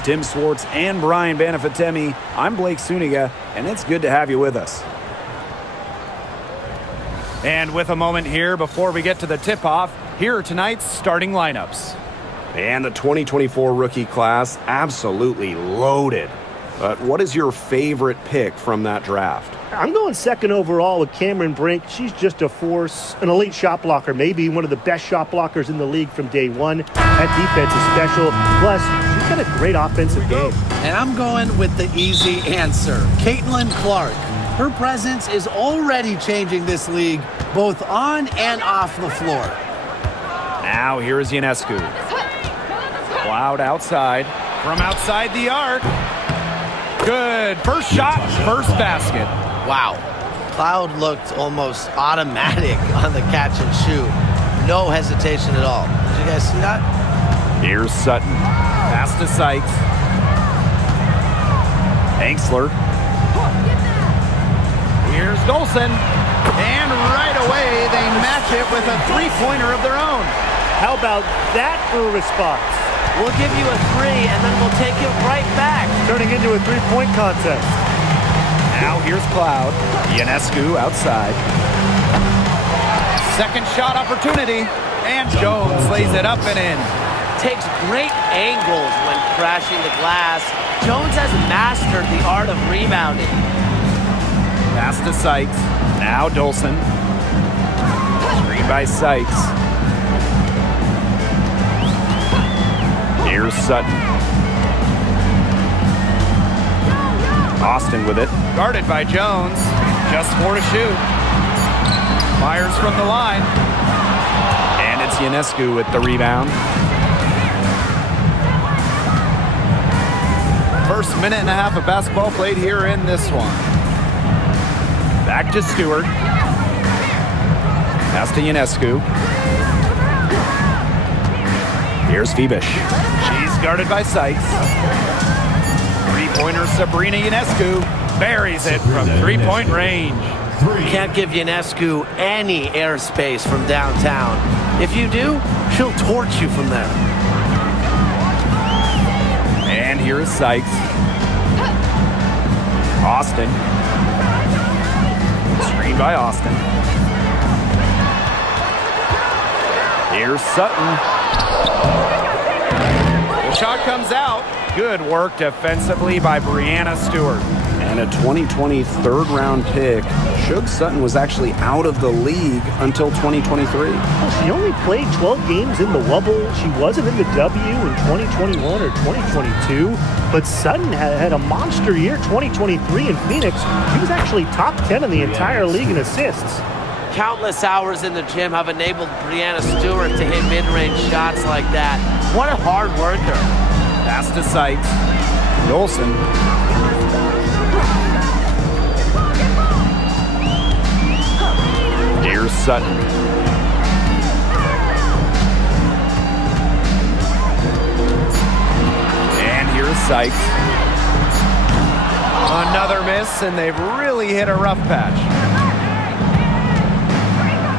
with Tim Swartz and Brian Banafitemi. I'm Blake Suniga, and it's good to have you with us. And with a moment here before we get to the tip-off, here are tonight's starting lineups. And the 2024 rookie class, absolutely loaded. But what is your favorite pick from that draft? I'm going second overall with Cameron Brink. She's just a force, an elite shot blocker, maybe one of the best shot blockers in the league from day one. That defense is special. Plus, she's got a great offensive game. And I'm going with the easy answer, Caitlin Clark. Her presence is already changing this league, both on and off the floor. Now here is Ionescu. Cloud outside. From outside the arc. Good. First shot, first basket. Wow. Cloud looked almost automatic on the catch and shoot. No hesitation at all. Did you guys see that? Here's Sutton. Pass to Sykes. Angsler. Here's Dolson. And right away, they match it with a three-pointer of their own. How about that for a response? We'll give you a three, and then we'll take it right back. Turning into a three-point contest. Now here's Cloud. Ionescu outside. Second shot opportunity. And Jones lays it up and in. Takes great angles when crashing the glass. Jones has mastered the art of rebounding. Pass to Sykes. Now Dolson. Screen by Sykes. Here's Sutton. Austin with it. Guarded by Jones. Just 4 to shoot. Fires from the line. And it's Ionescu with the rebound. First minute and a half of basketball played here in this one. Back to Stewart. Pass to Ionescu. Here's Phoebish. She's guarded by Sykes. Three-pointer Sabrina Ionescu buries it from three-point range. You can't give Ionescu any airspace from downtown. If you do, she'll torch you from there. And here is Sykes. Austin. Screen by Austin. Here's Sutton. The shot comes out. Good work defensively by Breanna Stewart. And a 2020 third-round pick. Shug Sutton was actually out of the league until 2023. Well, she only played 12 games in the Wubble. She wasn't in the W in 2021 or 2022. But Sutton had a monster year 2023 in Phoenix. She was actually top 10 in the entire league in assists. Countless hours in the gym have enabled Breanna Stewart to hit mid-range shots like that. What a hard worker. Pass to Sykes. Dolson. Here's Sutton. And here's Sykes. Another miss, and they've really hit a rough patch.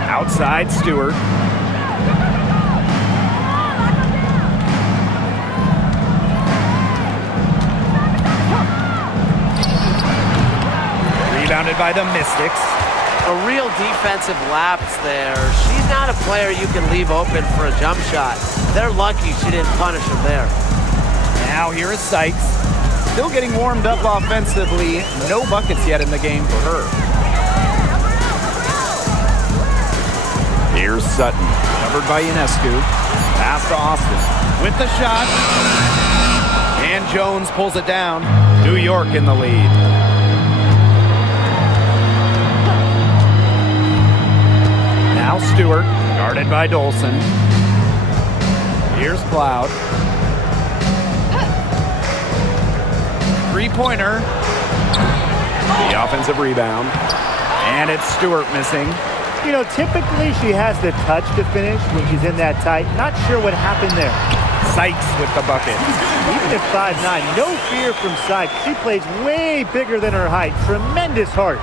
Outside Stewart. Rebounded by the Mystics. A real defensive lapse there. She's not a player you can leave open for a jump shot. They're lucky she didn't punish him there. Now here is Sykes. Still getting warmed up offensively. No buckets yet in the game for her. Here's Sutton, covered by Ionescu. Pass to Austin with the shot. And Jones pulls it down. New York in the lead. Now Stewart, guarded by Dolson. Here's Cloud. Three-pointer. The offensive rebound. And it's Stewart missing. You know, typically she has the touch to finish when she's in that tight. Not sure what happened there. Sykes with the bucket. Even at 5'9", no fear from Sykes. She plays way bigger than her height. Tremendous heart.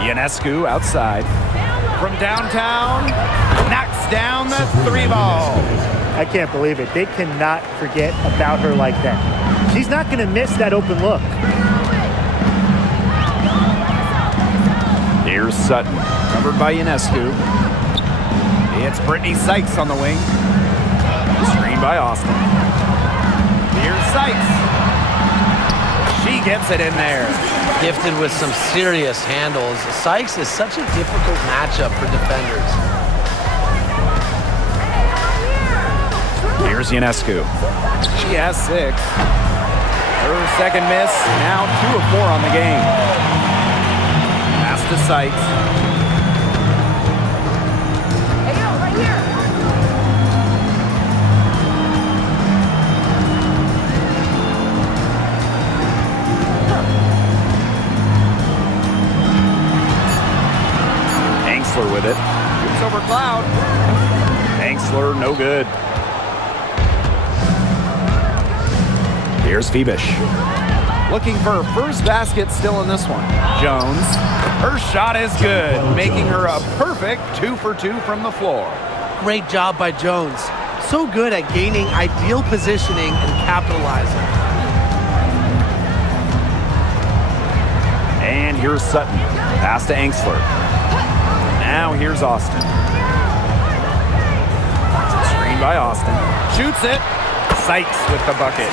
Ionescu outside. From downtown, knocks down the three ball. I can't believe it. They cannot forget about her like that. She's not going to miss that open look. Here's Sutton, covered by Ionescu. It's Brittany Sykes on the wing. Screen by Austin. Here's Sykes. She gets it in there. Gifted with some serious handles. Sykes is such a difficult matchup for defenders. Here's Ionescu. She has 6. Her second miss, now 2 of 4 on the game. Pass to Sykes. Right here. Angsler with it. Shoots over Cloud. Angsler, no good. Here's Phoebish. Looking for her first basket still in this one. Jones. Her shot is good, making her a perfect 2 for 2 from the floor. Great job by Jones. So good at gaining ideal positioning and capitalizing. And here's Sutton. Pass to Angsler. Now here's Austin. Screen by Austin. Shoots it. Sykes with the bucket.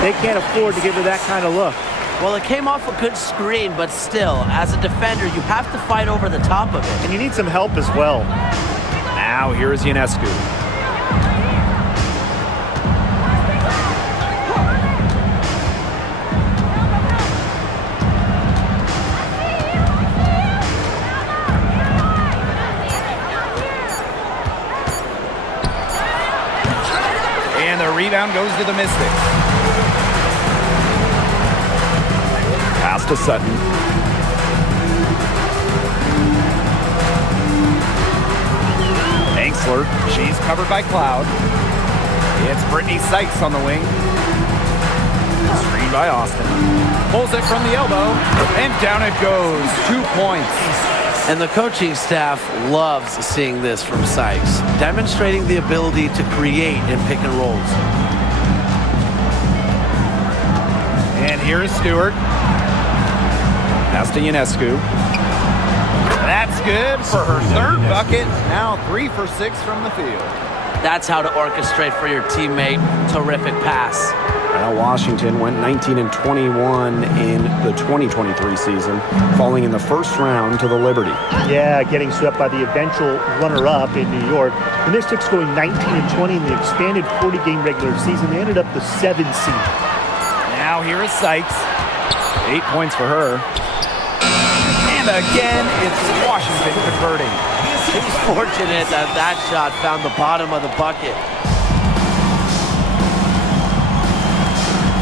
They can't afford to give her that kind of look. Well, it came off a good screen, but still, as a defender, you have to fight over the top of it. And you need some help as well. Now here's Ionescu. And the rebound goes to the Mystics. Pass to Sutton. Angsler, she's covered by Cloud. It's Brittany Sykes on the wing. Screen by Austin. Pulls it from the elbow, and down it goes. 2 points. And the coaching staff loves seeing this from Sykes, demonstrating the ability to create in pick and rolls. And here is Stewart. Pass to Ionescu. That's good for her third bucket. Now 3 for 6 from the field. That's how to orchestrate for your teammate. Terrific pass. Well, Washington went 19-21 in the 2023 season, falling in the first round to the Liberty. Yeah, getting swept by the eventual runner-up in New York. The Mystics going 19-20 in the expanded 40-game regular season. They ended up the 7th seed. Now here is Sykes. 8 points for her. And again, it's Washington converting. He's fortunate that that shot found the bottom of the bucket.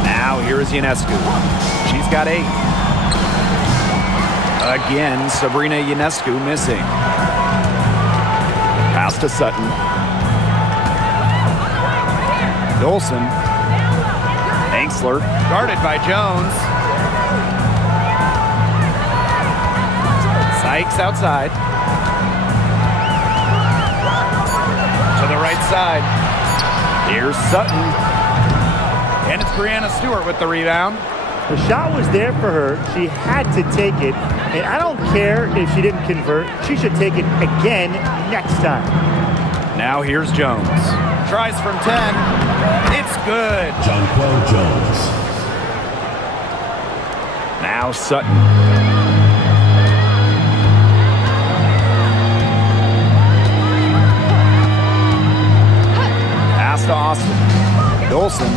Now here is Ionescu. She's got 8. Again, Sabrina Ionescu missing. Pass to Sutton. Dolson. Angsler, guarded by Jones. Sykes outside. To the right side. Here's Sutton. And it's Brianna Stewart with the rebound. The shot was there for her. She had to take it. And I don't care if she didn't convert. She should take it again next time. Now here's Jones. Tries from 10. It's good. Jonquel Jones. Now Sutton. Pass to Austin. Dolson.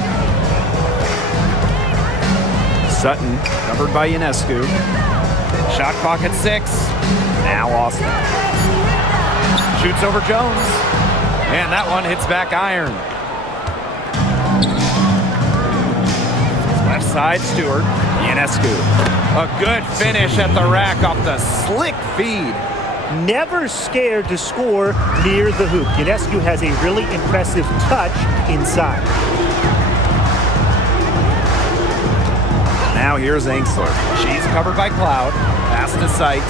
Sutton, covered by Ionescu. Shot clock at 6. Now Austin. Shoots over Jones. And that one hits back iron. Left side, Stewart. Ionescu. A good finish at the rack off the slick feed. Never scared to score near the hoop. Ionescu has a really impressive touch inside. Now here's Angsler. She's covered by Cloud. Pass to Sykes.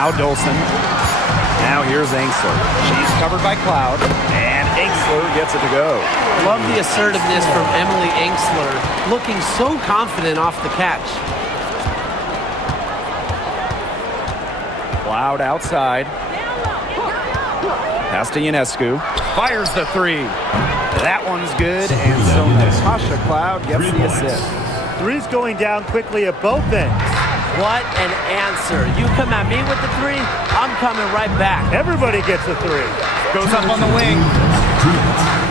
Now Dolson. Now here's Ainsley. She's covered by Cloud. And Ainsley gets it to go. Love the assertiveness from Emily Ainsley, looking so confident off the catch. Cloud outside. Pass to Ionescu. Fires the three. That one's good, and so Natasha Cloud gets the assist. Three's going down quickly at both ends. What an answer. You come at me with the three, I'm coming right back. Everybody gets a three. Goes up on the wing.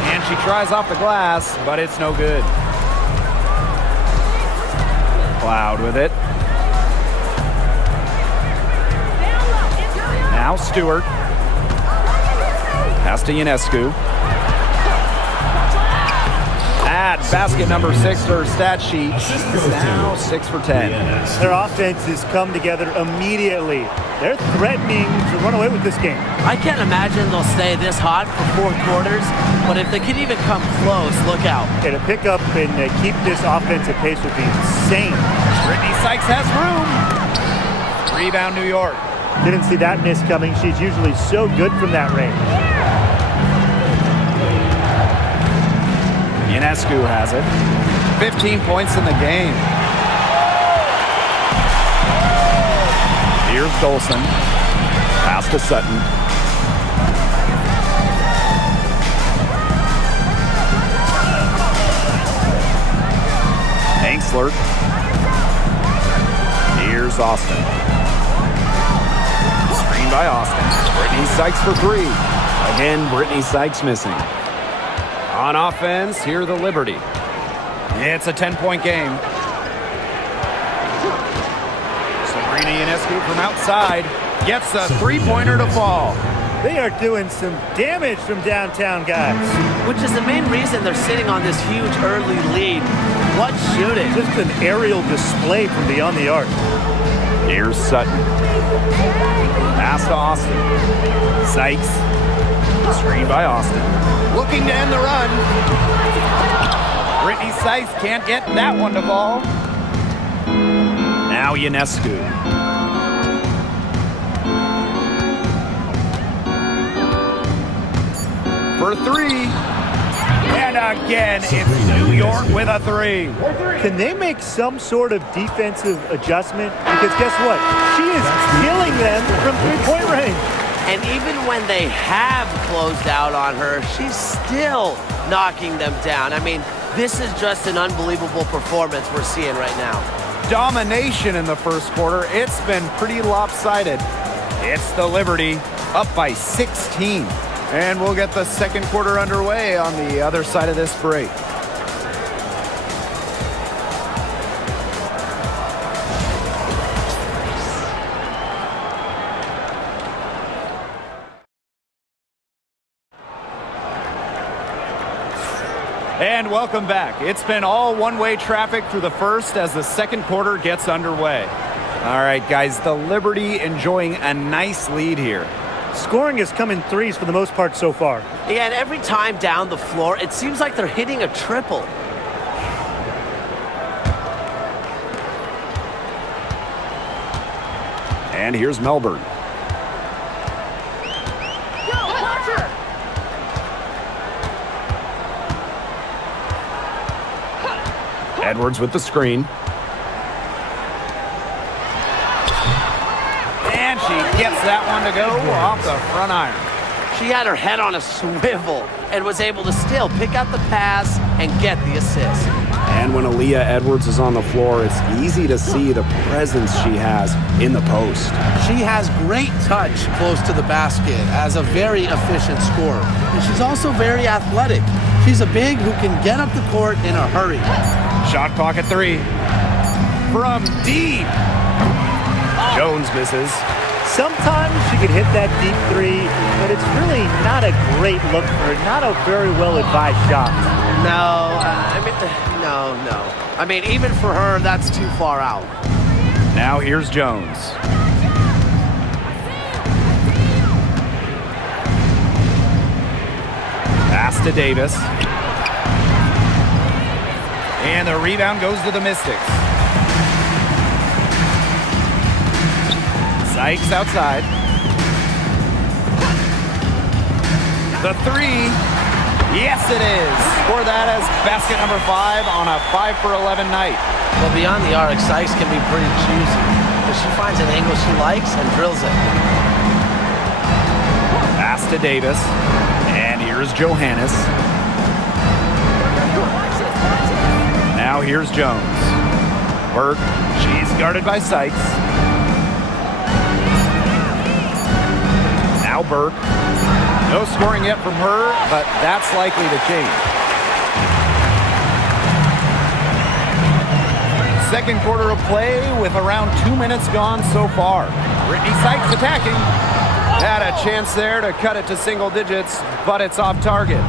And she tries off the glass, but it's no good. Cloud with it. Now Stewart. Pass to Ionescu. Add basket number 6 to her stat sheet. Now 6 for 10. Their offenses come together immediately. They're threatening to run away with this game. I can't imagine they'll stay this hot for 4 quarters, but if they could even come close, look out. And to pick up and keep this offensive pace would be insane. Brittany Sykes has room. Rebound New York. Didn't see that miss coming. She's usually so good from that range. Ionescu has it. 15 points in the game. Here's Dolson. Pass to Sutton. Ainsley. Here's Austin. Screen by Austin. Brittany Sykes for 3. Again, Brittany Sykes missing. On offense, here the Liberty. It's a 10-point game. Sabrina Ionescu from outside gets a three-pointer to fall. They are doing some damage from downtown, guys. Which is the main reason they're sitting on this huge early lead. What shooting? Just an aerial display from beyond the arc. Here's Sutton. Pass to Austin. Sykes. Screen by Austin. Looking to end the run. Brittany Sykes can't get that one to fall. Now Ionescu. For 3. And again, it's New York with a 3. Can they make some sort of defensive adjustment? Because guess what? She is killing them from three-point range. And even when they have closed out on her, she's still knocking them down. I mean, this is just an unbelievable performance we're seeing right now. Domination in the first quarter. It's been pretty lopsided. It's the Liberty up by 16. And we'll get the second quarter underway on the other side of this break. And welcome back. It's been all one-way traffic through the first as the second quarter gets underway. All right, guys, the Liberty enjoying a nice lead here. Scoring has come in threes for the most part so far. Yeah, and every time down the floor, it seems like they're hitting a triple. And here's Melbourne. Edwards with the screen. And she gets that one to go off the front iron. She had her head on a swivel and was able to still pick out the pass and get the assist. And when Aaliyah Edwards is on the floor, it's easy to see the presence she has in the post. She has great touch close to the basket as a very efficient scorer. And she's also very athletic. She's a big who can get up the court in a hurry. Shot clock at 3. From deep. Jones misses. Sometimes she could hit that deep three, but it's really not a great look for her. Not a very well-advised shot. No. I mean, even for her, that's too far out. Now here's Jones. Pass to Davis. And the rebound goes to the Mystics. Sykes outside. The three. Yes, it is. Score that as basket number 5 on a 5 for 11 night. Well, beyond the arc, Sykes can be pretty choosy, but she finds an angle she likes and drills it. Pass to Davis. And here's Johannes. Now here's Jones. Burke. She's guarded by Sykes. Now Burke. No scoring yet from her, but that's likely to change. Second quarter of play with around 2 minutes gone so far. Brittany Sykes attacking. Had a chance there to cut it to single digits, but it's off target.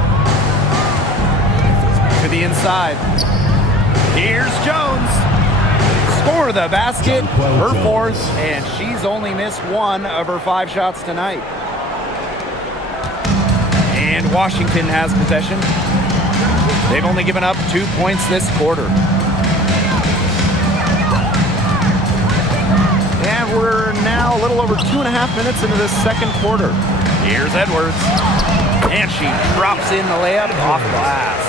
To the inside. Here's Jones. Score the basket, her 4th, and she's only missed 1 of her 5 shots tonight. And Washington has possession. They've only given up 2 points this quarter. And we're now a little over 2.5 minutes into this second quarter. Here's Edwards. And she drops in the layup off glass.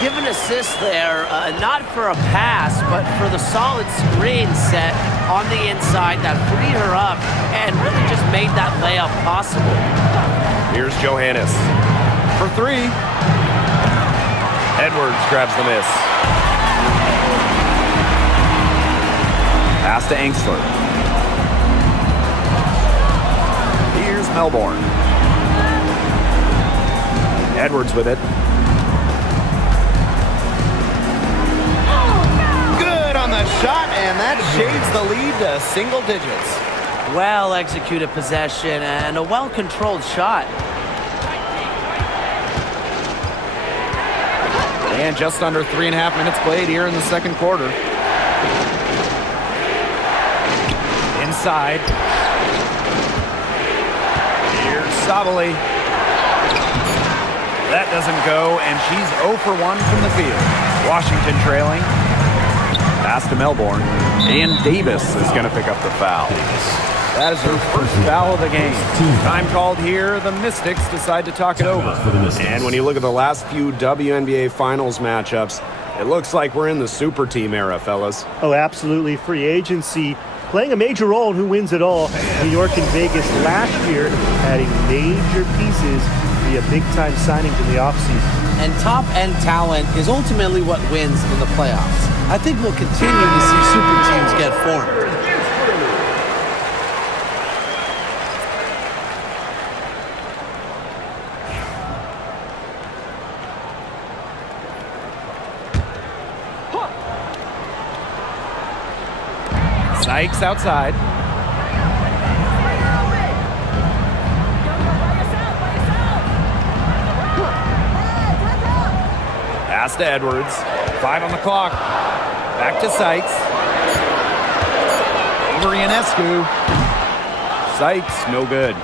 Give an assist there, not for a pass, but for the solid screen set on the inside that freed her up and really just made that layup possible. Here's Johannes for 3. Edwards grabs the miss. Pass to Angsler. Here's Melbourne. Edwards with it. Good on the shot, and that shades the lead to single digits. Well-executed possession and a well-controlled shot. And just under 3.5 minutes played here in the second quarter. Inside. Here's Sabali. That doesn't go, and she's 0 for 1 from the field. Washington trailing. Pass to Melbourne. And Davis is going to pick up the foul. That is her first foul of the game. Time called here. The Mystics decide to talk it over. And when you look at the last few WNBA Finals matchups, it looks like we're in the super team era, fellas. Oh, absolutely. Free agency playing a major role in who wins it all. New York and Vegas last year adding major pieces via big-time signings in the offseason. And top-end talent is ultimately what wins in the playoffs. I think we'll continue to see super teams get formed. Sykes outside. Pass to Edwards. 5 on the clock. Back to Sykes. Over Ionescu. Sykes, no good.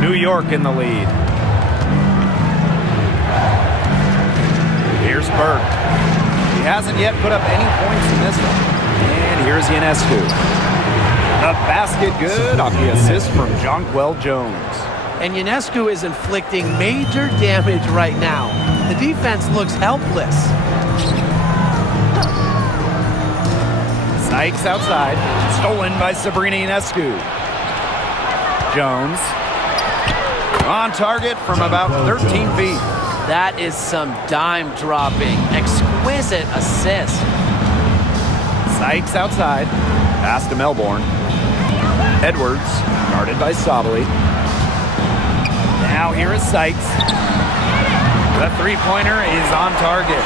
New York in the lead. Here's Burke. He hasn't yet put up any points in this one. And here's Ionescu. The basket good off the assist from Jonquel Jones. And Ionescu is inflicting major damage right now. The defense looks helpless. Sykes outside. Stolen by Sabrina Ionescu. Jones. On target from about 13 feet. That is some dime dropping. Exquisite assist. Sykes outside. Pass to Melbourne. Edwards, guarded by Sabali. Now here is Sykes. The three-pointer is on target.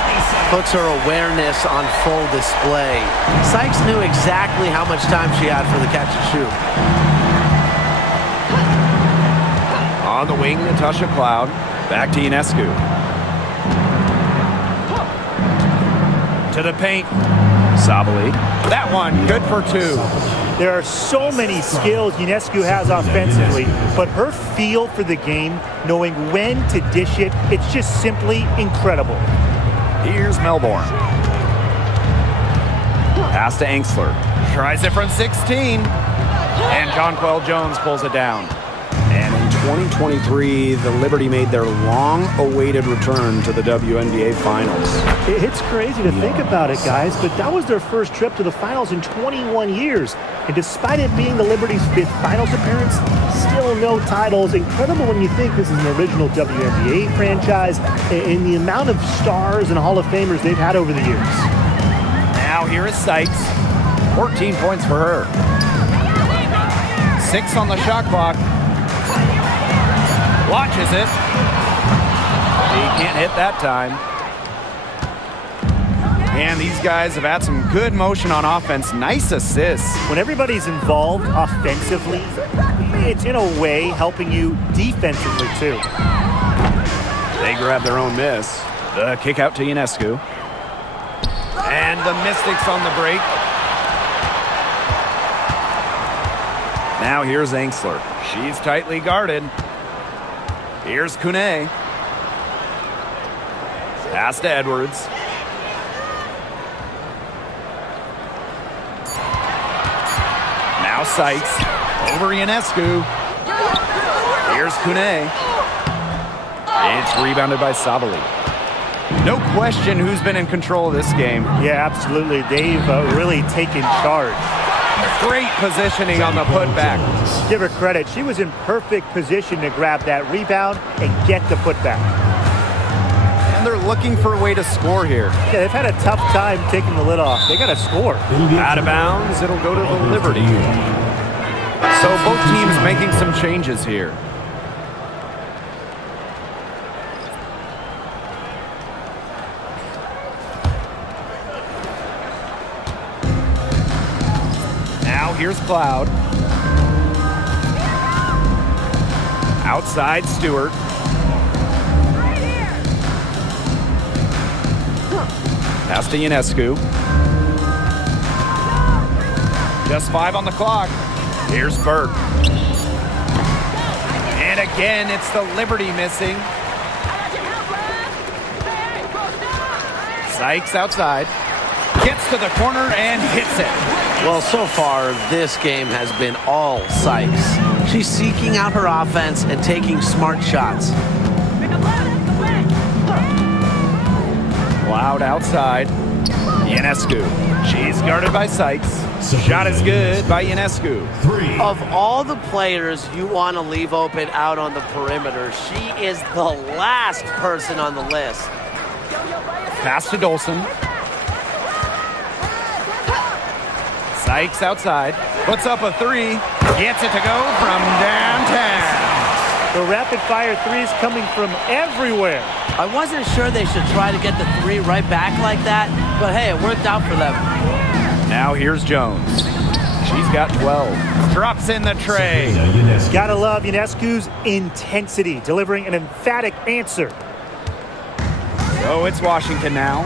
Puts her awareness on full display. Sykes knew exactly how much time she had for the catch and shoot. On the wing, Natasha Cloud. Back to Ionescu. To the paint. Sabali. That one, good for 2. There are so many skills Ionescu has offensively, but her feel for the game, knowing when to dish it, it's just simply incredible. Here's Melbourne. Pass to Angsler. Tries it from 16. And Jonquel Jones pulls it down. And in 2023, the Liberty made their long-awaited return to the WNBA Finals. It's crazy to think about it, guys, but that was their first trip to the finals in 21 years. And despite it being the Liberty's 5th finals appearance, still no titles. Incredible when you think this is an original WNBA franchise and the amount of stars and Hall of Famers they've had over the years. Now here is Sykes. 14 points for her. 6 on the shot clock. Launches it. He can't hit that time. And these guys have had some good motion on offense. Nice assists. When everybody's involved offensively, it's in a way helping you defensively too. They grab their own miss. The kick out to Ionescu. And the Mystics on the break. Now here's Angsler. She's tightly guarded. Here's Kune. Pass to Edwards. Now Sykes. Over Ionescu. Here's Kune. It's rebounded by Sabali. No question who's been in control of this game. Yeah, absolutely. They've really taken charge. Great positioning on the putback. Give her credit. She was in perfect position to grab that rebound and get the putback. And they're looking for a way to score here. Yeah, they've had a tough time taking the lid off. They got to score. Out of bounds, it'll go to the Liberty. So both teams making some changes here. Now here's Cloud. Outside Stewart. Pass to Ionescu. Just 5 on the clock. Here's Burke. And again, it's the Liberty missing. Sykes outside. Gets to the corner and hits it. Well, so far, this game has been all Sykes. She's seeking out her offense and taking smart shots. Cloud outside. Ionescu. She's guarded by Sykes. Shot is good by Ionescu. Of all the players you want to leave open out on the perimeter, she is the last person on the list. Pass to Dolson. Sykes outside. Puts up a 3. Gets it to go from downtown. The rapid-fire threes coming from everywhere. I wasn't sure they should try to get the 3 right back like that, but hey, it worked out for them. Now here's Jones. She's got 12. Drops in the tray. Gotta love Ionescu's intensity, delivering an emphatic answer. So it's Washington now.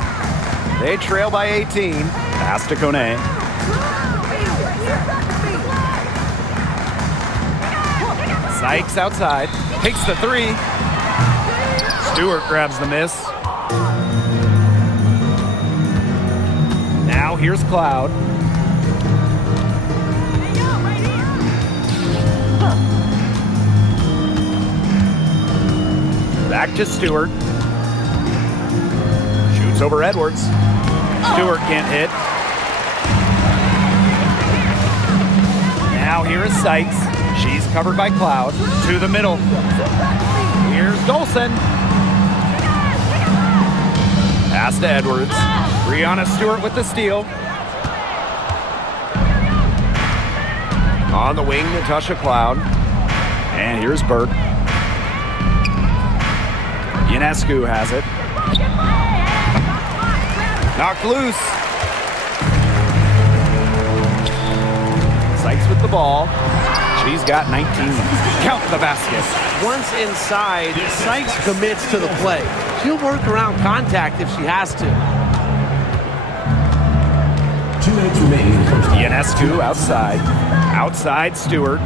They trail by 18. Pass to Kone. Sykes outside. Takes the 3. Stewart grabs the miss. Now here's Cloud. Back to Stewart. Shoots over Edwards. Stewart can't hit. Now here is Sykes. She's covered by Cloud. To the middle. Here's Dolson. Pass to Edwards. Breonna Stewart with the steal. On the wing, Natasha Cloud. And here's Burke. Ionescu has it. Knocked loose. Sykes with the ball. She's got 19. Count the basket. Once inside, Sykes commits to the play. She'll work around contact if she has to. 2 minutes remaining in the first. Ionescu outside. Outside Stewart.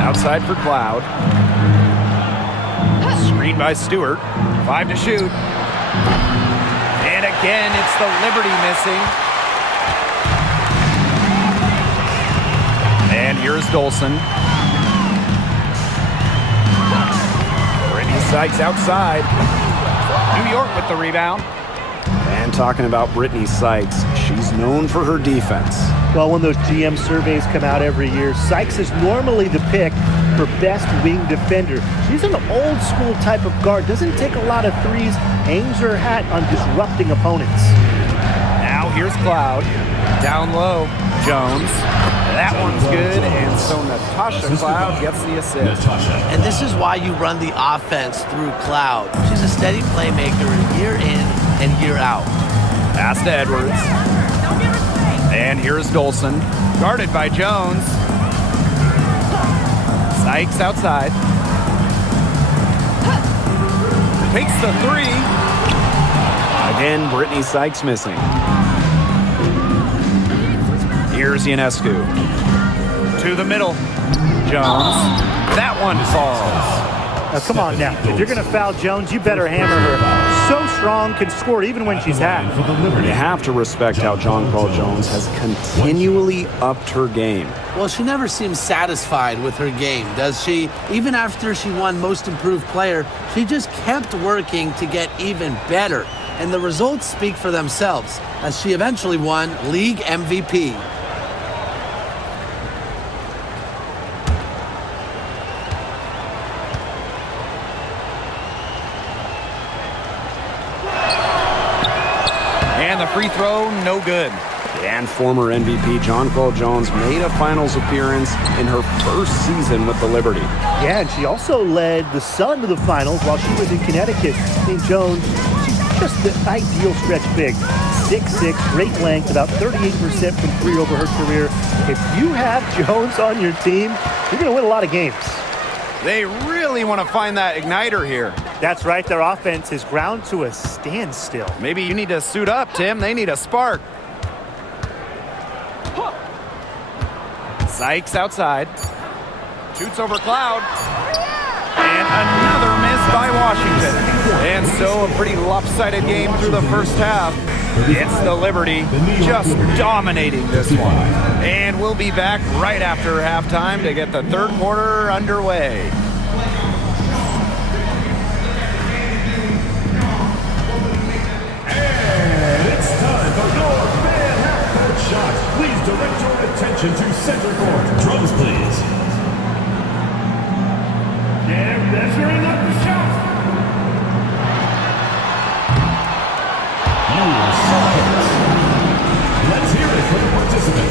Outside for Cloud. Screen by Stewart. 5 to shoot. And again, it's the Liberty missing. And here's Dolson. Brittany Sykes outside. New York with the rebound. And talking about Brittany Sykes, she's known for her defense. Well, when those GM surveys come out every year, Sykes is normally the pick for best wing defender. She's an old school type of guard, doesn't take a lot of threes, hangs her hat on disrupting opponents. Now here's Cloud. Down low, Jones. That one's good, and so Natasha Cloud gets the assist. And this is why you run the offense through Cloud. She's a steady playmaker year in and year out. Pass to Edwards. And here's Dolson. Guarded by Jones. Sykes outside. Takes the three. Again, Brittany Sykes missing. Here's Ionescu. To the middle. Jones. That one falls. Now, come on now. If you're going to foul Jones, you better hammer her. So strong, can score even when she's hot. You have to respect how Jonquel Jones has continually upped her game. Well, she never seems satisfied with her game, does she? Even after she won Most Improved Player, she just kept working to get even better. And the results speak for themselves, as she eventually won League MVP. And the free throw, no good. And former MVP Jonquel Jones made a finals appearance in her first season with the Liberty. Yeah, and she also led the Sun to the finals while she was in Connecticut. I mean, Jones, she's just the ideal stretch big. 6'6", great length, about 38% from three over her career. If you have Jones on your team, you're going to win a lot of games. They really want to find that igniter here. That's right, their offense is ground to a standstill. Maybe you need to suit up, Tim. They need a spark. Sykes outside. Shoots over Cloud. And another miss by Washington. And so a pretty lopsided game through the first half. It's the Liberty just dominating this one. And we'll be back right after halftime to get the third quarter underway. And it's time for your fan half-court shot. Please direct your attention to center court. Drums, please. Yeah, measuring up the shot. Celtics. Let's hear it for the participant.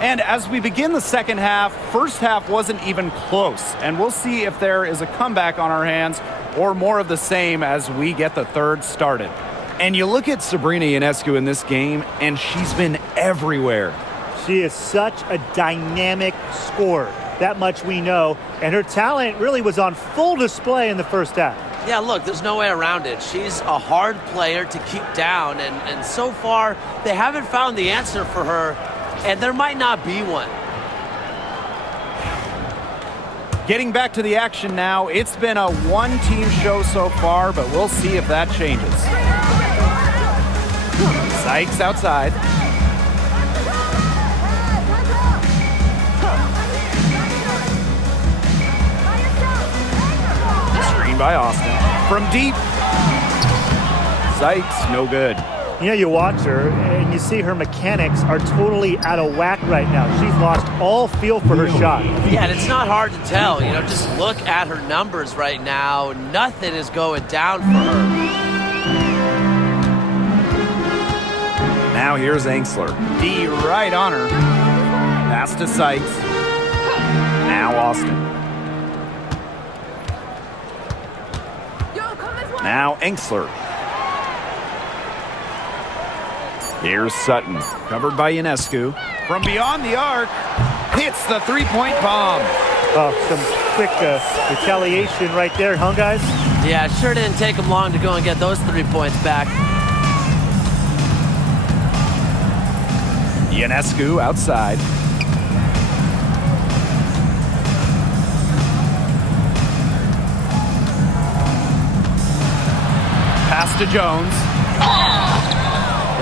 And as we begin the second half, first half wasn't even close. And we'll see if there is a comeback on our hands or more of the same as we get the third started. And you look at Sabrina Ionescu in this game, and she's been everywhere. She is such a dynamic scorer. That much we know. And her talent really was on full display in the first half. Yeah, look, there's no way around it. She's a hard player to keep down, and so far, they haven't found the answer for her, and there might not be one. Getting back to the action now, it's been a one-team show so far, but we'll see if that changes. Sykes outside. Screen by Austin. From deep. Sykes, no good. You know, you watch her and you see her mechanics are totally out of whack right now. She's lost all feel for her shot. Yeah, and it's not hard to tell. You know, just look at her numbers right now. Nothing is going down for her. Now here's Angsler. D right on her. Pass to Sykes. Now Austin. Now Angsler. Here's Sutton. Covered by Ionescu. From beyond the arc. Hits the three-point bomb. Oh, some quick retaliation right there, huh, guys? Yeah, it sure didn't take them long to go and get those 3 points back. Ionescu outside. Pass to Jones.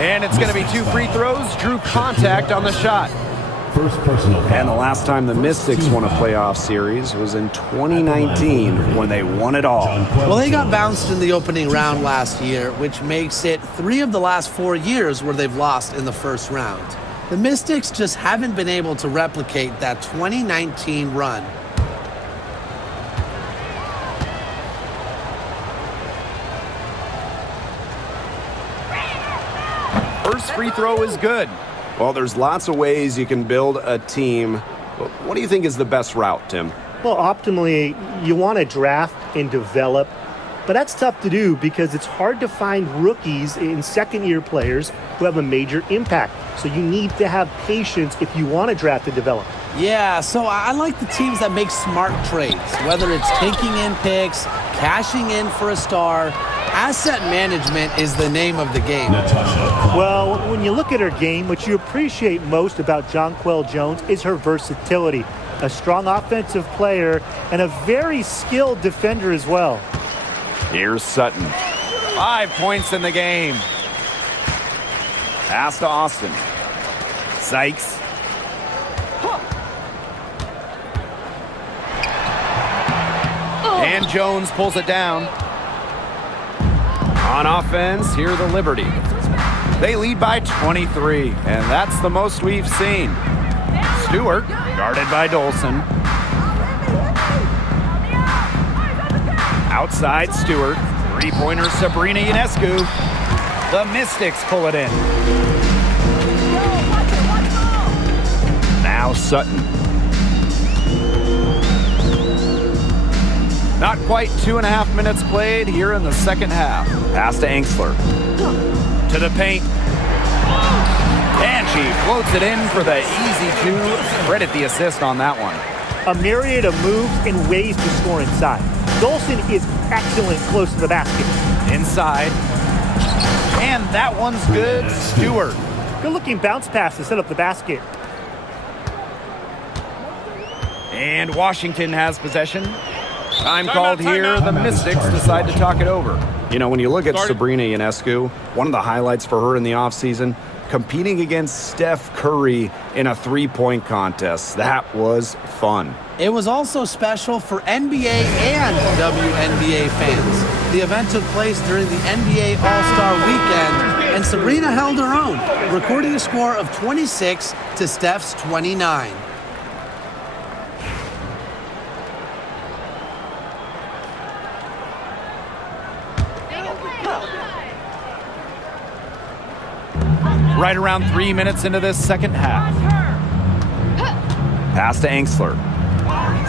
And it's going to be 2 free throws. Drew contact on the shot. First personal foul. And the last time the Mystics won a playoff series was in 2019 when they won it all. Well, they got bounced in the opening round last year, which makes it 3 of the last 4 years where they've lost in the first round. The Mystics just haven't been able to replicate that 2019 run. First free throw is good. Well, there's lots of ways you can build a team. But what do you think is the best route, Tim? Well, optimally, you want to draft and develop, but that's tough to do because it's hard to find rookies and second-year players who have a major impact. So you need to have patience if you want to draft and develop. Yeah, so I like the teams that make smart trades, whether it's taking in picks, cashing in for a star. Asset management is the name of the game. Well, when you look at her game, what you appreciate most about Jonquel Jones is her versatility. A strong offensive player and a very skilled defender as well. Here's Sutton. 5 points in the game. Pass to Austin. Sykes. And Jones pulls it down. On offense, here the Liberty. They lead by 23, and that's the most we've seen. Stewart, guarded by Dolson. Outside Stewart. Three-pointer Sabrina Ionescu. The Mystics pull it in. Now Sutton. Not quite 2.5 minutes played here in the second half. Pass to Angsler. To the paint. And she floats it in for the easy 2. Credit the assist on that one. A myriad of moves and ways to score inside. Dolson is excellent close to the basket. Inside. And that one's good. Stewart. Good-looking bounce pass to set up the basket. And Washington has possession. Time called here. The Mystics decide to talk it over. You know, when you look at Sabrina Ionescu, one of the highlights for her in the offseason, competing against Steph Curry in a three-point contest. That was fun. It was also special for NBA and WNBA fans. The event took place during the NBA All-Star Weekend, and Sabrina held her own, recording a score of 26 to Steph's 29. Right around 3 minutes into this second half. Pass to Angsler.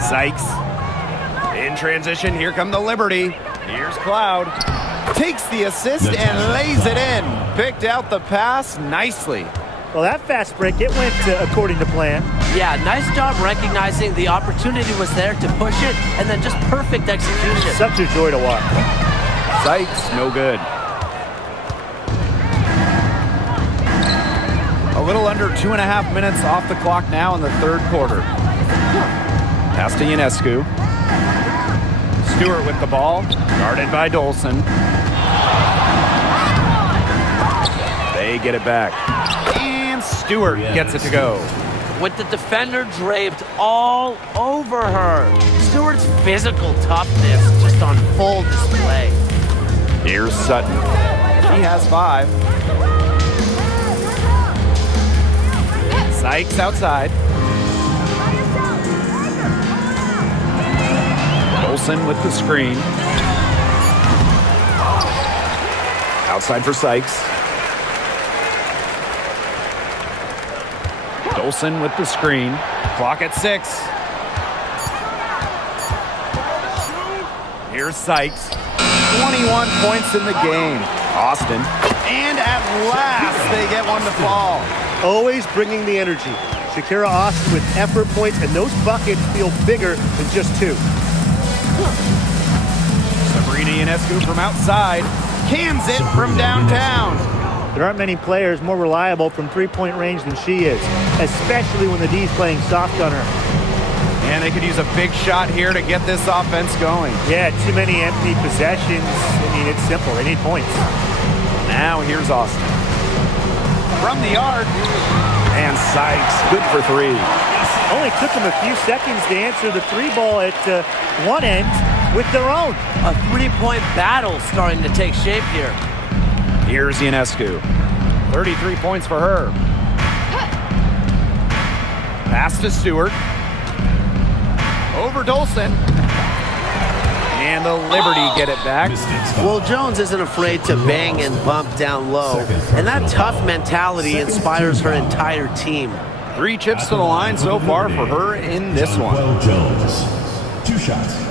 Sykes. In transition, here come the Liberty. Here's Cloud. Takes the assist and lays it in. Picked out the pass nicely. Well, that fast break, it went according to plan. Yeah, nice job recognizing the opportunity was there to push it, and then just perfect execution. Such a joy to watch. Sykes, no good. A little under 2.5 minutes off the clock now in the third quarter. Pass to Ionescu. Stewart with the ball, guarded by Dolson. They get it back. And Stewart gets it to go. With the defender draped all over her. Stewart's physical toughness just on full display. Here's Sutton. He has 5. Sykes outside. Olsen with the screen. Outside for Sykes. Olsen with the screen. Clock at 6. Here's Sykes. 21 points in the game. Austin. And at last, they get one to fall. Always bringing the energy. Shakira Austin with effort points, and those buckets feel bigger than just 2. Sabrina Ionescu from outside. Cans it from downtown. There aren't many players more reliable from three-point range than she is, especially when the D's playing soft on her. And they could use a big shot here to get this offense going. Yeah, too many empty possessions. I mean, it's simple. They need points. Now here's Austin. From the arc. And Sykes, good for 3. Only took them a few seconds to answer the 3-ball at one end with their own. A 3-point battle starting to take shape here. Here's Ionescu. 33 points for her. Pass to Stewart. Over Dolson. And the Liberty get it back. Well, Jones isn't afraid to bang and bump down low. And that tough mentality inspires her entire team. 3 chips to the line so far for her in this one. Jones. 2 shots.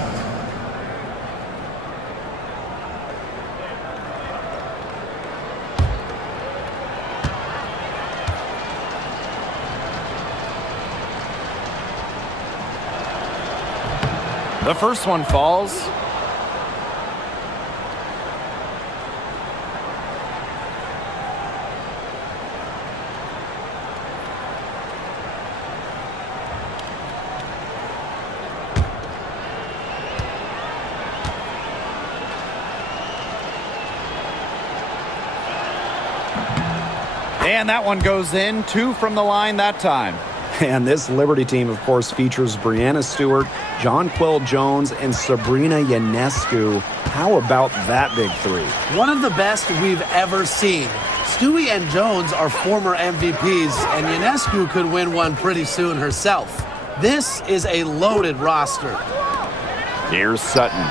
The first one falls. And that one goes in. 2 from the line that time. And this Liberty team, of course, features Breanna Stewart, Jonquel Jones, and Sabrina Ionescu. How about that big 3? One of the best we've ever seen. Stewie and Jones are former MVPs, and Ionescu could win one pretty soon herself. This is a loaded roster. Here's Sutton.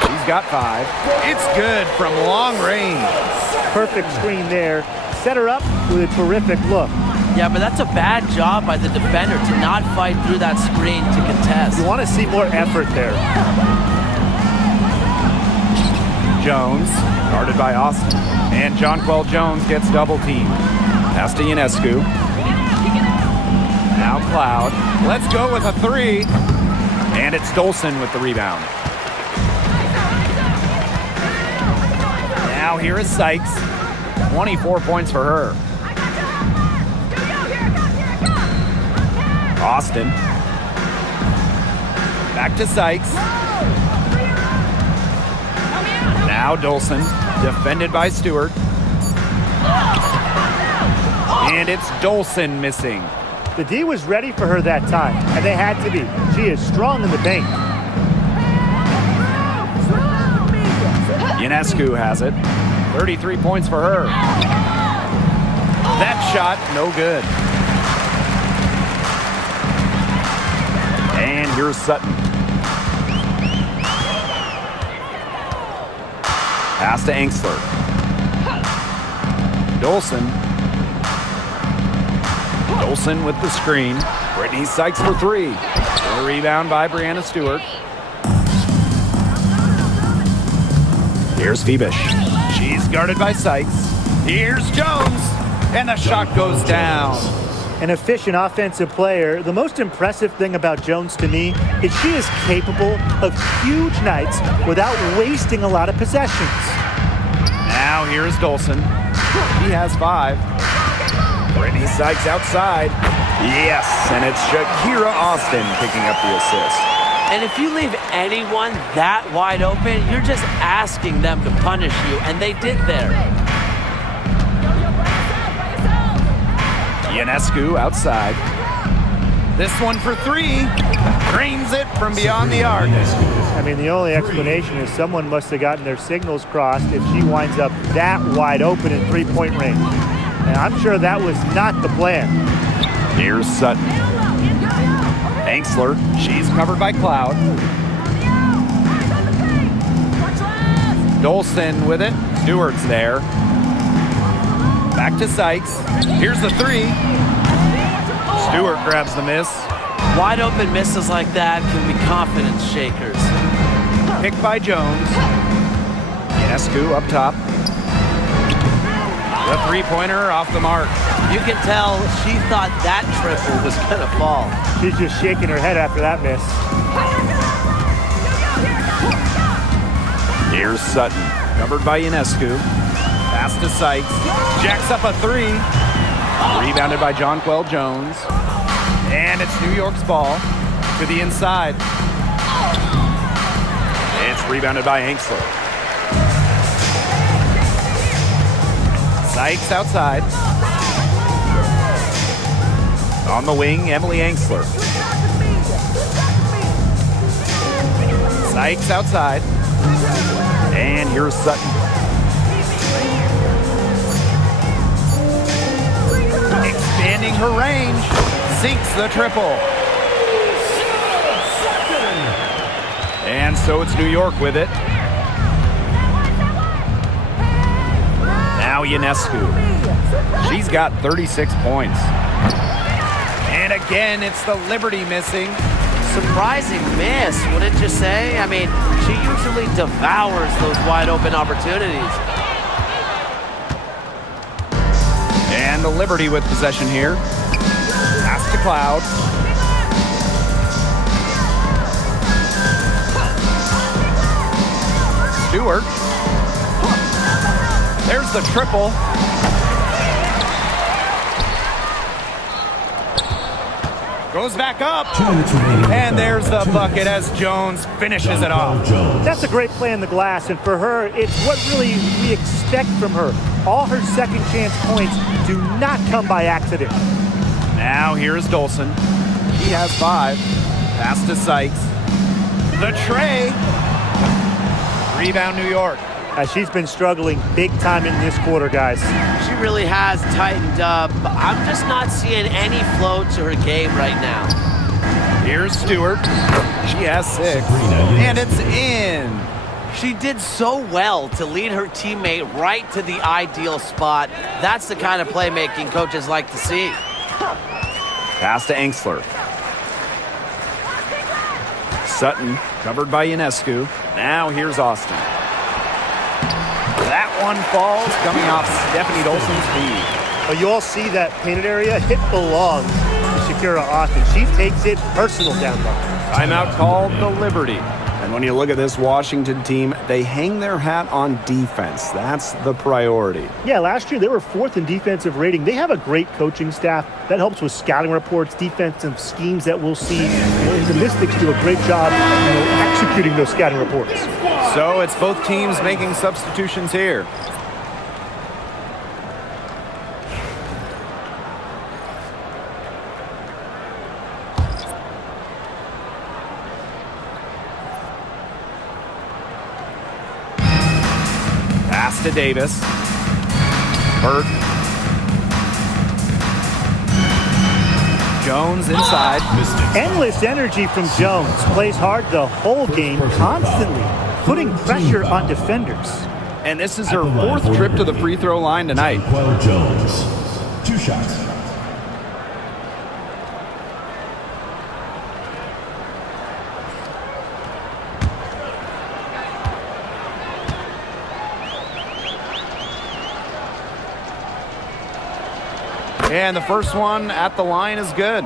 She's got 5. It's good from long range. Perfect screen there. Set her up with a terrific look. Yeah, but that's a bad job by the defender to not fight through that screen to contest. You want to see more effort there. Jones, guarded by Austin. And Jonquel Jones gets double teamed. Pass to Ionescu. Now Cloud. Let's go with a 3. And it's Dolson with the rebound. Now here is Sykes. 24 points for her. Austin. Back to Sykes. Now Dolson, defended by Stewart. And it's Dolson missing. The D was ready for her that time, and they had to be. She is strong in the paint. Ionescu has it. 33 points for her. That shot, no good. And here's Sutton. Pass to Angsler. Dolson. Dolson with the screen. Brittany Sykes for 3. A rebound by Breanna Stewart. Here's Phoebish. She's guarded by Sykes. Here's Jones. And the shot goes down. An efficient offensive player. The most impressive thing about Jones to me is she is capable of huge nights without wasting a lot of possessions. Now here's Dolson. He has 5. Brittany Sykes outside. Yes, and it's Shakira Austin picking up the assist. And if you leave anyone that wide open, you're just asking them to punish you, and they did there. Ionescu outside. This one for 3. Drains it from beyond the arc. I mean, the only explanation is someone must have gotten their signals crossed if she winds up that wide open in three-point range. And I'm sure that was not the plan. Here's Sutton. Angsler, she's covered by Cloud. Dolson with it. Stewart's there. Back to Sykes. Here's the three. Stewart grabs the miss. Wide open misses like that can be confidence shakers. Picked by Jones. Ionescu up top. The three-pointer off the mark. You can tell she thought that triple was going to fall. She's just shaking her head after that miss. Here's Sutton, covered by Ionescu. Pass to Sykes. Jacks up a three. Rebounded by Jonquel Jones. And it's New York's ball to the inside. It's rebounded by Angsler. Sykes outside. On the wing, Emily Angsler. Sykes outside. And here's Sutton. Expanding her range. Sinks the triple. And so it's New York with it. Now Ionescu. She's got 36 points. And again, it's the Liberty missing. Surprising miss, wouldn't you say? I mean, she usually devours those wide open opportunities. And the Liberty with possession here. Pass to Cloud. Stewart. There's the triple. Goes back up. And there's the bucket as Jones finishes it off. That's a great play on the glass, and for her, it's what really we expect from her. All her second chance points do not come by accident. Now here's Dolson. He has 5. Pass to Sykes. The tray. Rebound New York. She's been struggling big time in this quarter, guys. She really has tightened up. I'm just not seeing any flow to her game right now. Here's Stewart. She has 6. And it's in. She did so well to lead her teammate right to the ideal spot. That's the kind of playmaking coaches like to see. Pass to Angsler. Sutton, covered by Ionescu. Now here's Austin. That one falls, coming off Stephanie Dolson's feed. You all see that painted area? It belongs to Shakira Austin. She takes it personal down low. Timeout called the Liberty. And when you look at this Washington team, they hang their hat on defense. That's the priority. Yeah, last year they were 4th in defensive rating. They have a great coaching staff that helps with scouting reports, defensive schemes that we'll see. The Mystics do a great job executing those scouting reports. So it's both teams making substitutions here. Pass to Davis. Burt. Jones inside. Endless energy from Jones. Plays hard the whole game, constantly putting pressure on defenders. And this is her 4th trip to the free throw line tonight. Jonquel Jones. 2 shots. And the first one at the line is good.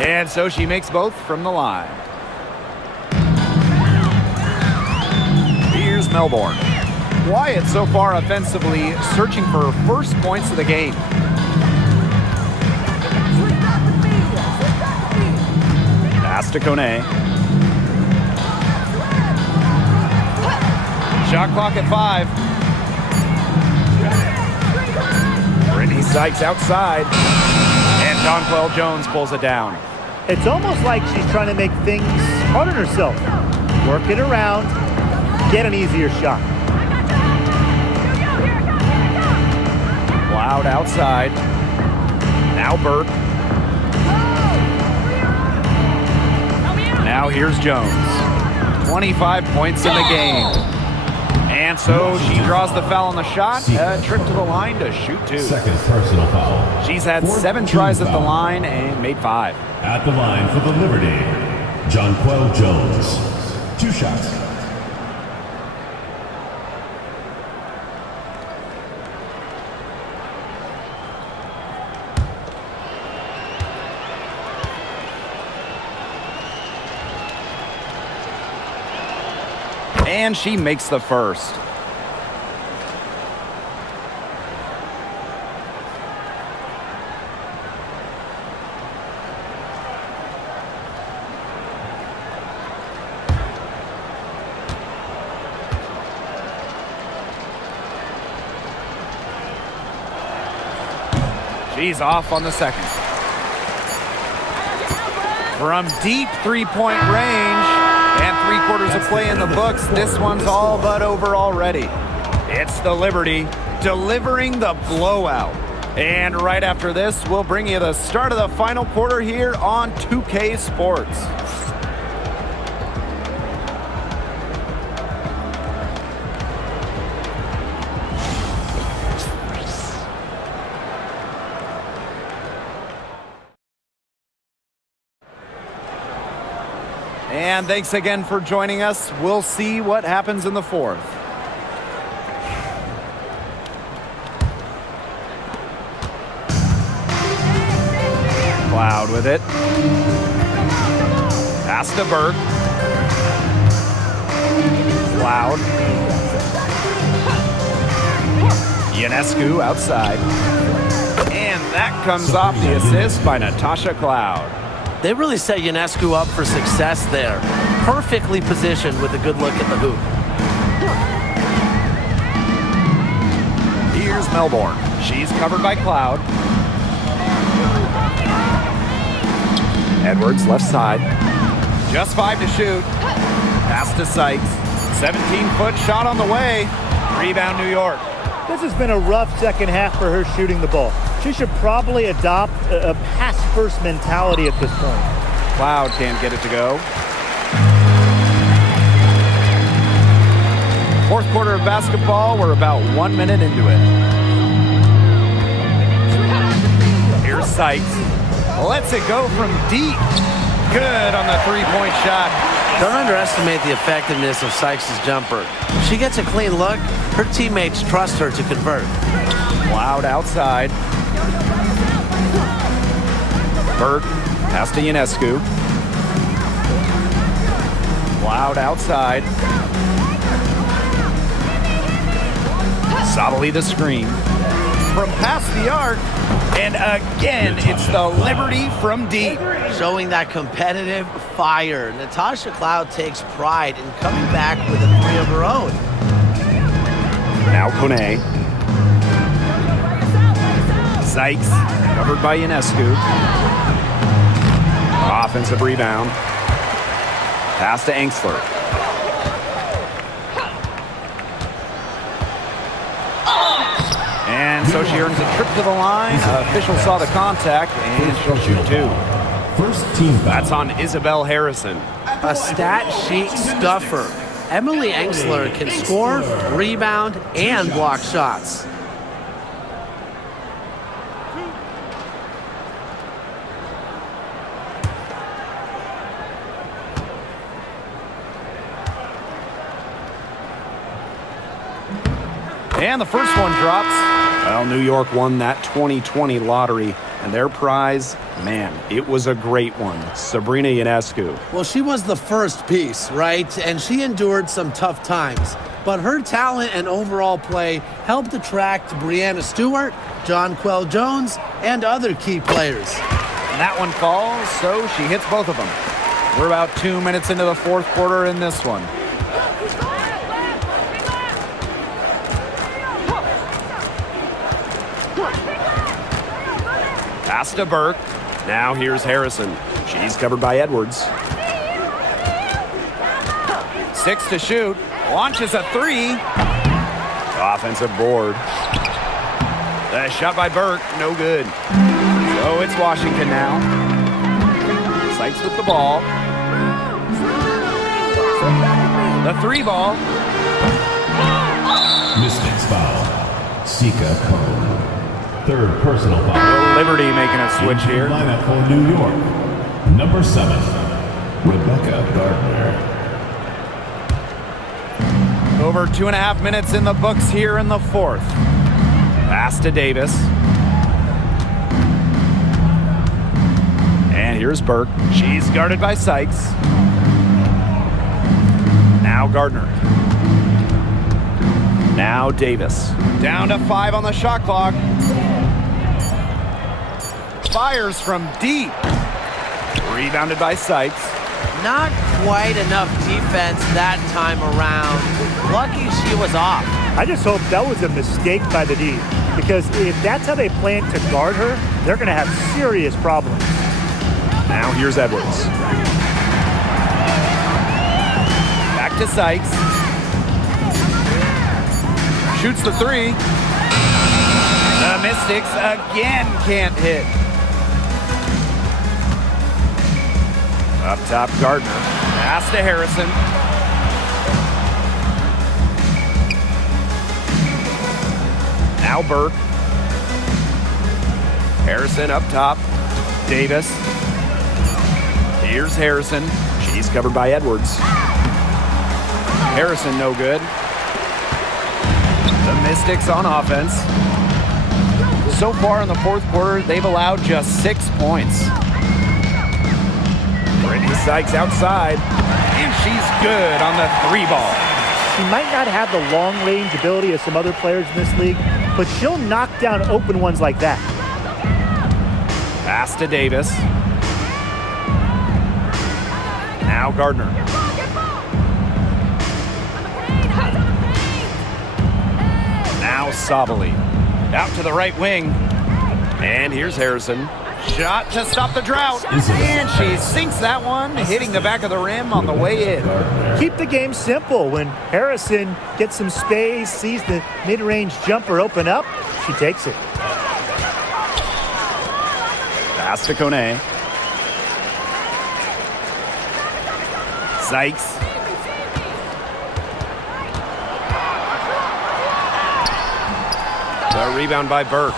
And so she makes both from the line. Here's Melbourne. Wyatt so far offensively searching for her first points of the game. Pass to Kone. Shot clock at 5. Brittany Sykes outside. And Jonquel Jones pulls it down. It's almost like she's trying to make things hard on herself. Work it around, get an easier shot. Loud outside. Now Burke. Now here's Jones. 25 points in the game. And so she draws the foul on the shot. A trip to the line to shoot 2. Second personal foul. She's had 7 tries at the line and made 5. At the line for the Liberty, Jonquel Jones. 2 shots. And she makes the first. She's off on the second. From deep three-point range and 3/4 of play in the books, this one's all but over already. It's the Liberty delivering the blowout. And right after this, we'll bring you the start of the final quarter here on 2K Sports. And thanks again for joining us. We'll see what happens in the fourth. Cloud with it. Pass to Burke. Cloud. Ionescu outside. And that comes off the assist by Natasha Cloud. They really set Ionescu up for success there. Perfectly positioned with a good look at the hoop. Here's Melbourne. She's covered by Cloud. Edwards left side. Just 5 to shoot. Pass to Sykes. 17-foot shot on the way. Rebound New York. This has been a rough second half for her shooting the ball. She should probably adopt a pass-first mentality at this point. Cloud can't get it to go. Fourth quarter of basketball, we're about 1 minute into it. Here's Sykes. Lets it go from deep. Good on the three-point shot. Don't underestimate the effectiveness of Sykes' jumper. If she gets a clean look, her teammates trust her to convert. Cloud outside. Burke, pass to Ionescu. Cloud outside. Solidly the screen. From past the arc. And again, it's the Liberty from deep. Showing that competitive fire. Natasha Cloud takes pride in coming back with a 3 of her own. Now Kone. Sykes, covered by Ionescu. Offensive rebound. Pass to Angsler. And so she earns a trip to the line. Official saw the contact, and she'll shoot 2. First team foul. That's on Isabel Harrison. A stat sheet stuffer. Emily Angsler can score, rebound, and block shots. And the first one drops. Well, New York won that 2020 lottery, and their prize, man, it was a great one. Sabrina Ionescu. Well, she was the first piece, right? And she endured some tough times. But her talent and overall play helped attract Breanna Stewart, Jonquel Jones, and other key players. And that one falls, so she hits both of them. We're about 2 minutes into the fourth quarter in this one. Pass to Burke. Now here's Harrison. She's covered by Edwards. 6 to shoot. Launches a 3. Offensive board. The shot by Burke, no good. So it's Washington now. Sykes with the ball. The 3 ball. Mystics foul. Sika Cone. Third personal foul. Liberty making a switch Into the here. lineup for New York. Number 7, Rebecca Gardner. Over 2.5 minutes in the books here in the fourth. Pass to Davis. And here's Burke. She's guarded by Sykes. Now Gardner. Now Davis. Down to 5 on the shot clock. Fires from deep. Rebounded by Sykes. Not quite enough defense that time around. Lucky she was off. I just hope that was a mistake by the D, because if that's how they plan to guard her, they're going to have serious problems. Now here's Edwards. Back to Sykes. Shoots the 3. The Mystics again can't hit. Up top, Gardner. Pass to Harrison. Now Burke. Harrison up top. Davis. Here's Harrison. She's covered by Edwards. Harrison no good. The Mystics on offense. So far in the fourth quarter, they've allowed just 6 points. Brittany Sykes outside. And she's good on the 3 ball. She might not have the long-range ability of some other players in this league, but she'll knock down open ones like that. Pass to Davis. Now Gardner. Now Sabali. Out to the right wing. And here's Harrison. Shot to stop the drought. And she sinks that one, hitting the back of the rim on the way in. Keep the game simple. When Harrison gets some space, sees the mid-range jumper open up, she takes it. Pass to Kone. Sykes. The rebound by Burke.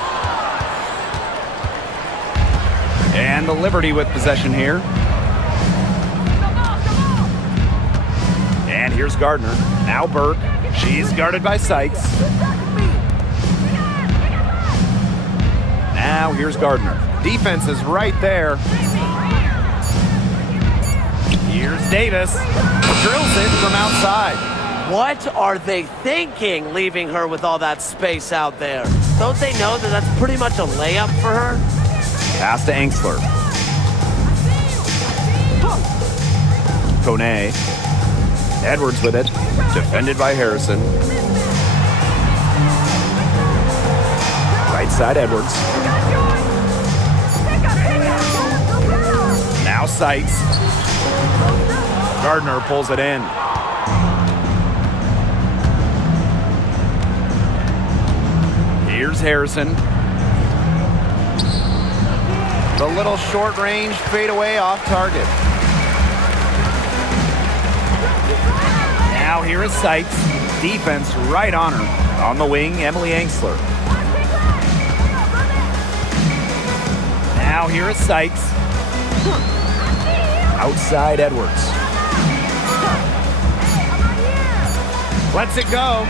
And the Liberty with possession here. And here's Gardner. Now Burke. She's guarded by Sykes. Now here's Gardner. Defense is right there. Here's Davis. Drills it from outside. What are they thinking, leaving her with all that space out there? Don't they know that that's pretty much a layup for her? Pass to Angsler. Kone. Edwards with it. Defended by Harrison. Right side, Edwards. Now Sykes. Gardner pulls it in. Here's Harrison. The little short range fadeaway off target. Now here is Sykes. Defense right on her. On the wing, Emily Angsler. Now here is Sykes. Outside, Edwards. Lets it go.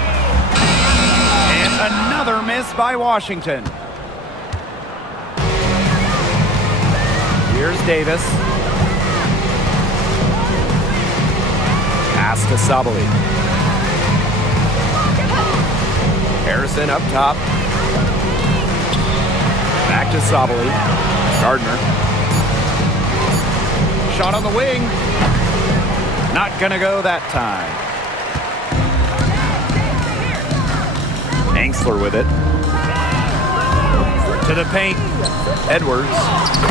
And another miss by Washington. Here's Davis. Pass to Sabali. Harrison up top. Back to Sabali. Gardner. Shot on the wing. Not gonna go that time. Angsler with it. To To the paint. Edwards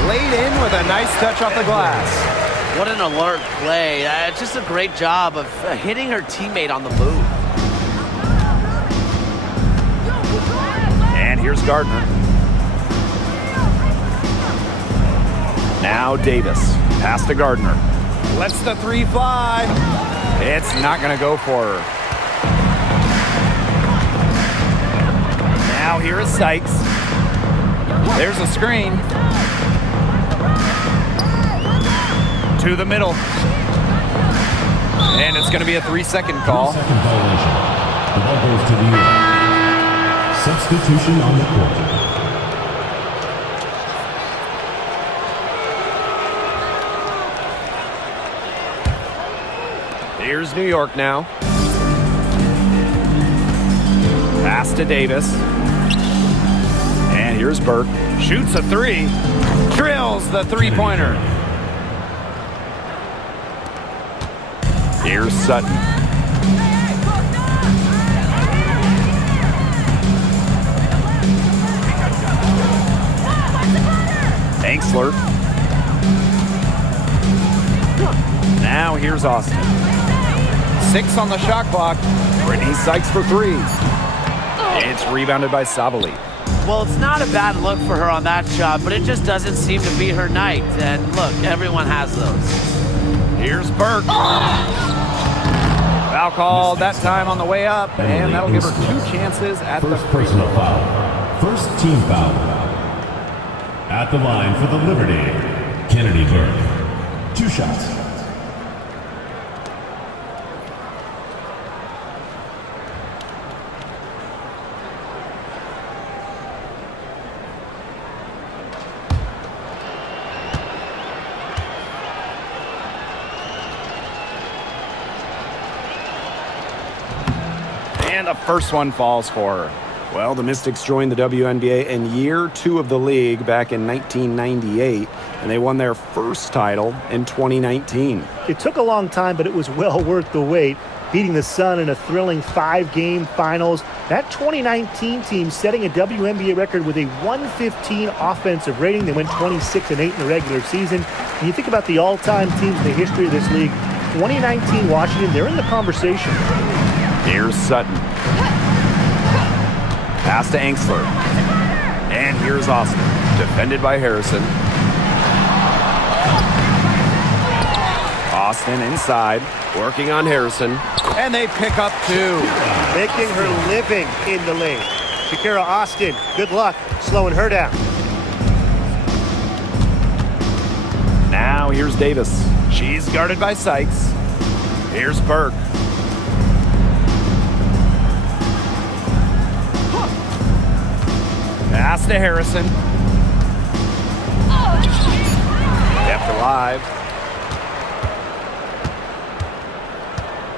laid in with a nice touch off the glass. What an alert play. Just a great job of hitting her teammate on the move. And here's Gardner. Now Davis. Pass to Gardner. Lets the three fly. It's not going to go for her. Now here is Sykes. There's a screen. To the middle. And it's going to be a 3-second call. 3-second violation. The ball goes to the unit. Substitution on the court. Here's New York now. Pass to Davis. And here's Burke. Shoots a three. Drills the three-pointer. Here's Sutton. Angsler. Now here's Austin. 6 on the shot clock. Brittany Sykes for 3. It's rebounded by Savali. Well, it's not a bad look for her on that shot, but it just doesn't seem to be her night. And look, everyone has those. Here's Burke. Foul call that time on the way up, and that'll give her 2 chances at the First free personal throw. foul. First team foul. At the line for the Liberty, Kennedy Burke. 2 shots. And the first one falls for her. Well, the Mystics joined the WNBA in year 2 of the league back in 1998, and they won their first title in 2019. It took a long time, but it was well worth the wait, beating the Sun in a thrilling 5-game finals. That 2019 team setting a WNBA record with a 115 offensive rating. They went 26-8 in the regular season. When you think about the all-time teams in the history of this league, 2019 Washington, they're in the conversation. Here's Sutton. Pass to Angsler. And here's Austin. Defended by Harrison. Austin inside. Working on Harrison. And they pick up 2. Making her living in the lane. Shakira Austin, good luck slowing her down. Now here's Davis. She's guarded by Sykes. Here's Burke. Pass to Harrison. Kept alive.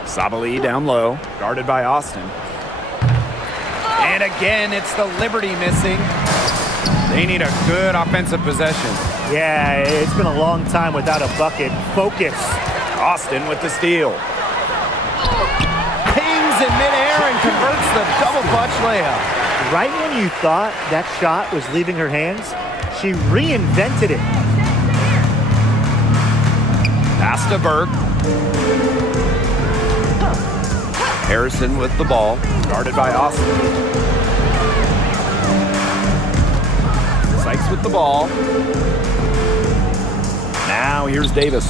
Savali down low, guarded by Austin. And again, it's the Liberty missing. They need a good offensive possession. Yeah, it's been a long time without a bucket. Focus. Austin with the steal. Pings in midair and converts the double clutch layup. Right when you thought that shot was leaving her hands, she reinvented it. Pass to Burke. Harrison with the ball, guarded by Austin. Sykes with the ball. Now here's Davis.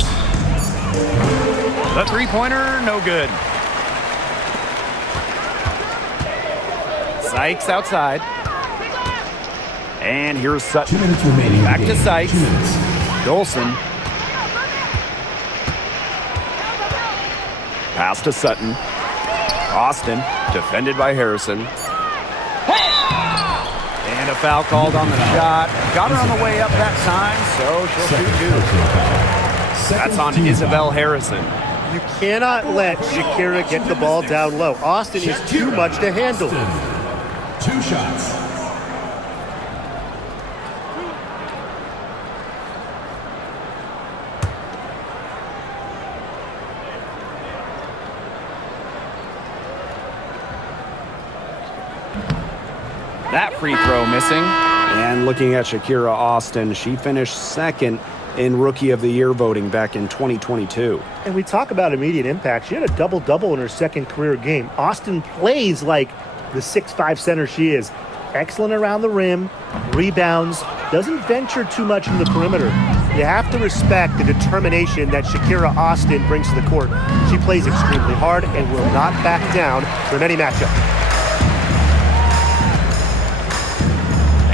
The three-pointer, no good. Sykes outside. And here's Sutton. 2 minutes remaining. Back to Sykes. 2 minutes. Dolson. Pass to Sutton. Austin, defended by Harrison. And a foul called on the shot. Got her on the way up that time, so she'll shoot 2. That's on Isabel Harrison. You cannot let Shakira get the ball down low. Austin is too much to handle. 2 shots. That free throw missing. And looking at Shakira Austin, she finished second in Rookie of the Year voting back in 2022. And we talk about immediate impact. She had a double-double in her second career game. Austin plays like the 6'5" center she is. Excellent around the rim, rebounds, doesn't venture too much in the perimeter. You have to respect the determination that Shakira Austin brings to the court. She plays extremely hard and will not back down from any matchup.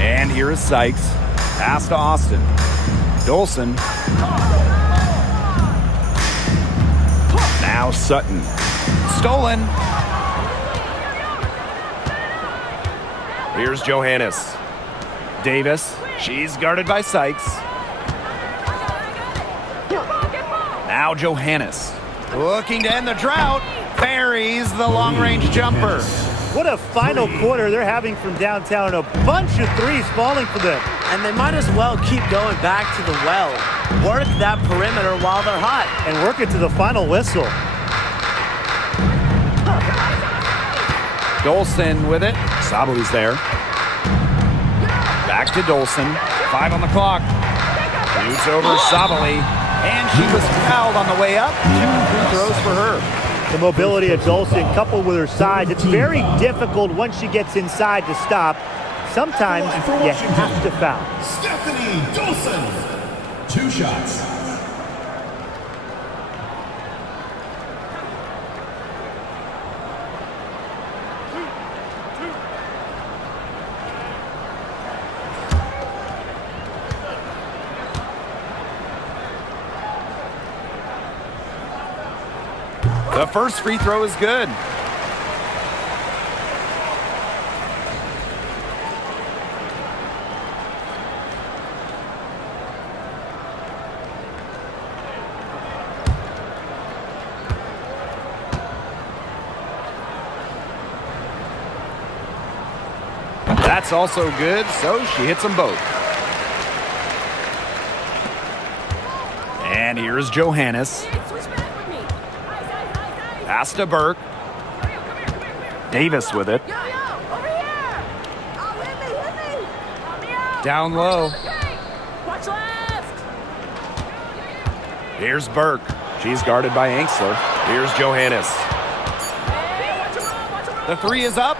And here is Sykes. Pass to Austin. Dolson. Now Sutton. Stolen. Here's Johannes. Davis. She's guarded by Sykes. Now Johannes. Looking to end the drought. Buries the long-range jumper. What a final quarter they're having from downtown. A bunch of threes falling for them. And they might as well keep going back to the well. Work that perimeter while they're hot. And work it to the final whistle. Dolson with it. Sabali's there. Back to Dolson. 5 on the clock. Shoots over Sabali. And she was fouled on the way up. 2 free throws for her. The mobility of Dolson coupled with her size, it's very difficult once she gets inside to stop. Sometimes you have to foul. Stephanie Dolson. 2 shots. The first free throw is good. That's also good, so she hits them both. And here's Johannes. Pass to Burke. Davis with it. Down low. Watch left. Here's Burke. She's guarded by Angsler. Here's Johannes. The 3 is up.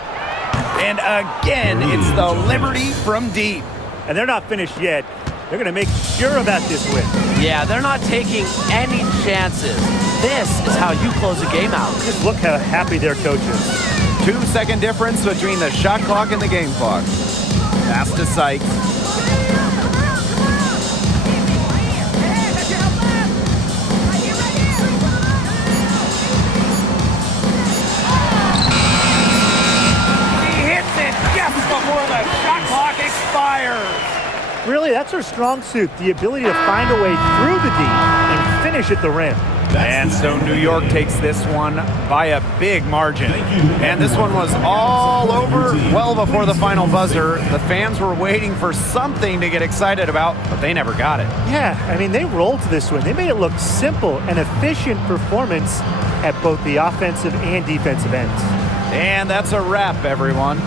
And again, it's the Liberty from deep. And they're not finished yet. They're going to make sure about this win. Yeah, they're not taking any chances. This is how you close a game out. Just look how happy their coach is. 2-second difference between the shot clock and the game clock. Pass to Sykes. He hits it just before the shot clock expires. Really, that's her strong suit, the ability to find a way through the D and finish at the rim. And so New York takes this one by a big margin. And this one was all over well before the final buzzer. The fans were waiting for something to get excited about, but they never got it. Yeah, I mean, they rolled to this one. They made it look simple and efficient performance at both the offensive and defensive ends. And that's a wrap, everyone.